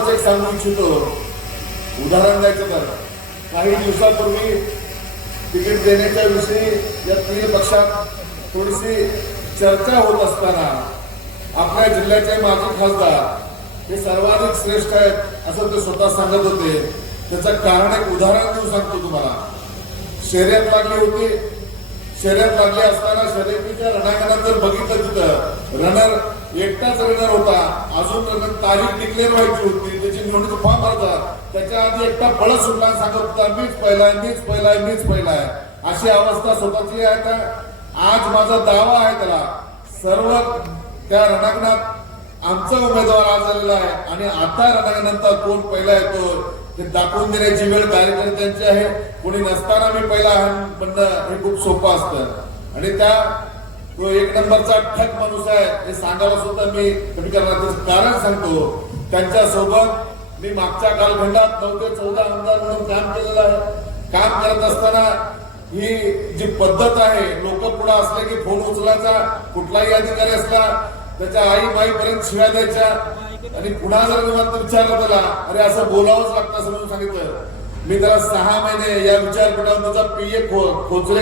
तुम्हालाच एक सांगू इच्छितो. उदाहरण द्यायचं तर काही दिवसापूर्वी तिकीट देण्याच्या विषयी या तीन पक्षात थोडीशी चर्चा होत असताना आपल्या जिल्ह्याचे माजी खासदार हे सर्वाधिक श्रेष्ठ आहेत असं ते स्वतः सांगत होते. त्याचं कारण एक उदाहरण देऊन सांगतो तुम्हाला. शर्यत लागली होती. शर्यत लागली असताना शर्यतीच्या रणांगणात जर बघितलं तिथं रनर एकटाच रनर होता. अजून तारीख डिक्लेअर व्हायची होती. त्याची निवडणूक फॉर्म भरता त्याच्या आधी एकटा पळत सुटला सांगत होता मीच पहिलाय मीच पहिलाय मीच पहिलाय अशी अवस्था स्वतःची आहे. का आज माझा दावा आहे त्याला. सर्व त्या रणांगणात आमचा उमेदवार आज आलेला आहे. आणि आता रणांगणात कोण पहिला येतो ते दाखवून देण्याची वेळ कार्यकर्त्यांची आहे. कोणी नसताना मी पहिला आहे म्हणणं हे खूप सोपं असतं. आणि त्या तो एक नंबरचा ठग माणूस आहे. हे सांगायला सुद्धा मी कमी कारण सांगतो. त्यांच्यासोबत मी मागच्या कालखंडात नऊ ते चौदा आमदार म्हणून काम केलेलं आहे. काम करत असताना ही जी पद्धत आहे लोक पुढे असले की फोन उचलायचा कुठलाही अधिकारी असला त्याच्या आई माईपर्यंत शिव्या द्यायच्या. आणि पुन्हा जर निवांत विचारलं त्याला अरे असं बोलावंच लागतं असं म्हणून सांगितलं. मी त्याला सहा महिने या विचारपीठावर त्याचा पीए खोचले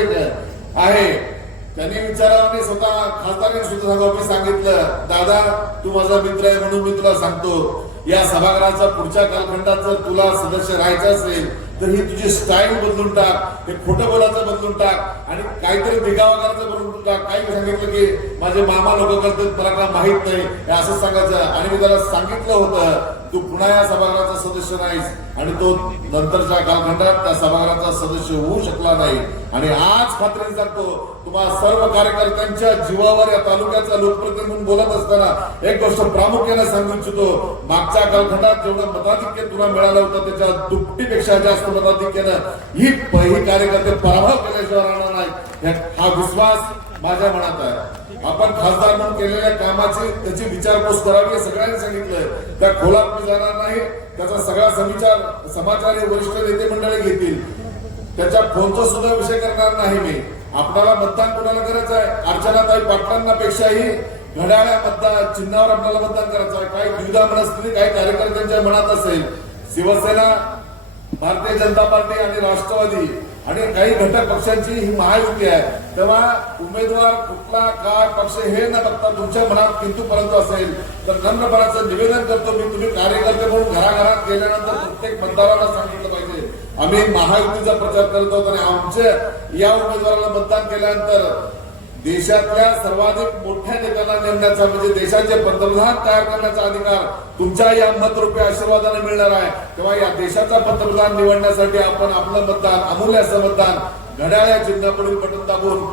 आहे. त्यांनी विचारावं स्वतः खासदारांनी सुद्धा मी सांगितलं. दादा तू माझा मित्र आहे म्हणून मी तुला सांगतो. या सभागृहाचा पुढच्या कालखंडात जर तुला सदस्य राहायचं असेल तर ही तुझी स्टाईल बदलून टाक. हे खोटं बोलायचं बदलून टाक. आणि काहीतरी दिगावा करायचं बदलून टाक. काही सांगितलं की माझे मामा लोक करतात मला काय माहीत नाही. हे असं सांगायचं. आणि मी त्याला सांगितलं होतं. तू पुन्हा या सभागृहाचा सदस्य नाहीस आणि तो नंतरच्या कालखंडात त्या सभागृहाचा सदस्य होऊ शकला नाही. आणि आज खात्री सांगतो तुम्हाला सर्व कार्यकर्त्यांच्या जीवावर या तालुक्याचा लोकप्रतिनिधी म्हणून बोलत असताना एक गोष्ट प्रामुख्याने सांगू इच्छितो. मागच्या कालखंडात जेवढं मताधिक्य तुला मिळालं होतं त्याच्या दुपटीपेक्षा जास्त मताधिक्यानं ही पहिली कार्यकर्ते पराभव केल्याशिवाय राहणार नाही हा विश्वास माझ्या मनात आहे. आपण खासदार म्हणून केलेल्या कामाची त्याची विचारपूस करावी हे सगळ्यांनी सांगितलंय. त्या खोलात मी जाणार नाही. त्याचा सगळा समिचार समाचार हे वरिष्ठ नेते मंडळी घेतील. त्याच्या फोनचा सुद्धा विषय करणार नाही मी. आपल्याला मतदान कोणाला करायचं आहे? अर्चनाताई पाटलांना पेक्षाही घड्याळ्या मतदान चिन्हावर आपल्याला मतदान करायचं आहे. काही द्विधा मनस्थिती काही कार्यकर्त्यांच्या मनात असेल. शिवसेना भारतीय जनता पार्टी आणि राष्ट्रवादी आणि काही घटक पक्षांची ही महायुती आहे. तेव्हा उमेदवार कुठला काय पक्ष हे न बघता तुमच्या मनात किंतू परंतु असेल. तर नम्रपणाचं निवेदन करतो मी. तुम्ही कार्यकर्ते म्हणून घराघरात गेल्यानंतर प्रत्येक मतदाराला सांगितलं पाहिजे. आम्ही महायुतीचा प्रचार करत आहोत आणि आमच्या या उमेदवाराला मतदान केल्यानंतर देशातल्या सर्वाधिक मोठ्या नेत्यांना नेमण्याचा म्हणजे देशाचे पंतप्रधान तयार करण्याचा अधिकार तुमच्या या मतरूपी आशीर्वादाने मिळणार आहे. तेव्हा या देशाचा पंतप्रधान निवडण्यासाठी आपण आपलं मतदान अमूल्य असं मतदान घड्याळ्या चिन्हापुढील बटन दाबून